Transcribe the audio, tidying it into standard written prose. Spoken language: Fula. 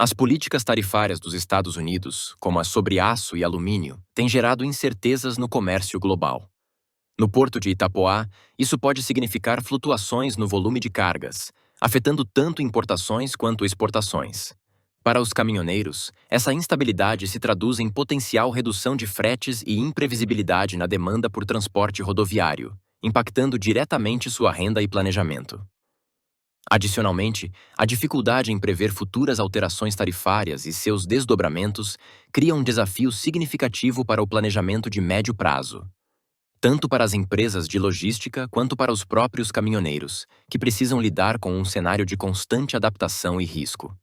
As políticas tarifárias dos Estados Unidos, como as sobre aço e alumínio, têm gerado incertezas no comércio global. No Porto de Itapoá, isso pode significar flutuações no volume de cargas, afetando tanto importações quanto exportações. Para os caminhoneiros, essa instabilidade se traduz em potencial redução de fretes e imprevisibilidade na demanda por transporte rodoviário, impactando diretamente sua renda e planejamento. Adicionalmente, a dificuldade em prever futuras alterações tarifárias e seus desdobramentos cria um desafio significativo para o planejamento de médio prazo, tanto para as empresas de logística quanto para os próprios caminhoneiros, que precisam lidar com um cenário de constante adaptação e risco.